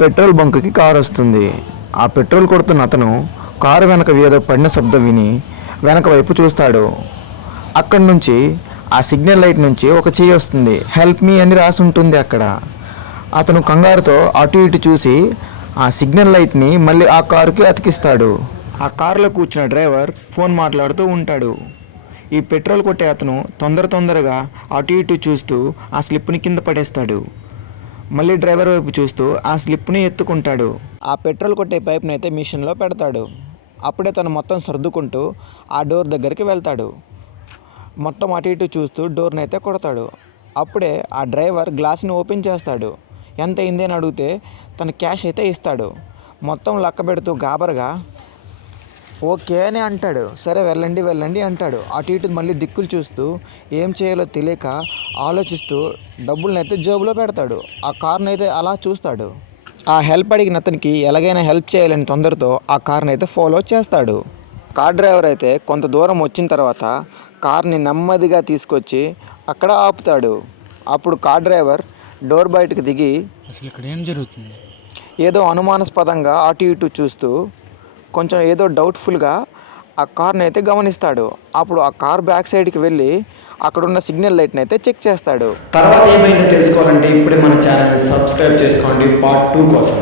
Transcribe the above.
Petrol బంకుకి car వస్తుంది. ఆ petrol కొడుతున్న అతను కారు వెనక ఏదో పడిన శబ్దం విని వెనక వైపు చూస్తాడు. అక్కడి నుంచి ఆ సిగ్నల్ లైట్ నుంచి ఒక చెయ్యి వస్తుంది. హెల్ప్ మీ అని రాసి ఉంటుంది అక్కడ. అతను కంగారుతో అటు ఇటు చూసి ఆ సిగ్నల్ లైట్ని మళ్ళీ ఆ కారుకి అతికిస్తాడు. ఆ కారులో కూర్చున్న డ్రైవర్ ఫోన్ మాట్లాడుతూ ఉంటాడు. ఈ పెట్రోల్ కొట్టే అతను తొందరగా అటు ఇటు చూస్తూ ఆ స్లిప్ని కింద పడేస్తాడు. మళ్ళీ డ్రైవర్ వైపు చూస్తూ ఆ స్లిప్ని ఎత్తుకుంటాడు. ఆ పెట్రోల్ కొట్టే పైప్ని అయితే మిషన్లో పెడతాడు. అప్పుడే తను మొత్తం సర్దుకుంటూ ఆ డోర్ దగ్గరికి వెళ్తాడు. మొత్తం అటు ఇటు చూస్తూ డోర్ని అయితే కొడతాడు. అప్పుడే ఆ డ్రైవర్ గ్లాస్ని ఓపెన్ చేస్తాడు. ఎంత అయింది అని అడిగితే తన క్యాష్ అయితే ఇస్తాడు. మొత్తం లెక్క పెడుతూ గాబరగా ఓకే అని అంటాడు. సరే వెళ్ళండి అంటాడు. అటు ఇటు మళ్ళీ దిక్కులు చూస్తూ ఏం చేయాలో తెలియక ఆలోచిస్తూ డబ్బులను అయితే జేబులో పెడతాడు. ఆ కార్ని అయితే అలా చూస్తాడు. ఆ హెల్ప్ అడిగిన అతనికి ఎలాగైనా హెల్ప్ చేయాలని తొందరతో ఆ కార్ని అయితే ఫాలో చేస్తాడు. కార్ డ్రైవర్ అయితే కొంత దూరం వచ్చిన తర్వాత కార్ని నెమ్మదిగా తీసుకొచ్చి అక్కడ ఆపుతాడు. అప్పుడు కార్ డ్రైవర్ డోర్ బయటకు దిగి అసలు ఇక్కడ ఏం జరుగుతుంది? ఏదో అనుమానాస్పదంగా అటు ఇటు చూస్తూ కొంచెం ఏదో డౌట్ఫుల్గా ఆ కార్ని అయితే గమనిస్తాడు. అప్పుడు ఆ కార్ బ్యాక్ సైడ్కి వెళ్ళి అక్కడున్న సిగ్నల్ లైట్ని అయితే చెక్ చేస్తాడు. తర్వాత ఏమైందో తెలుసుకోవాలంటే ఇప్పుడే మన ఛానల్ని సబ్స్క్రైబ్ చేసుకోండి పార్ట్ 2 కోసం.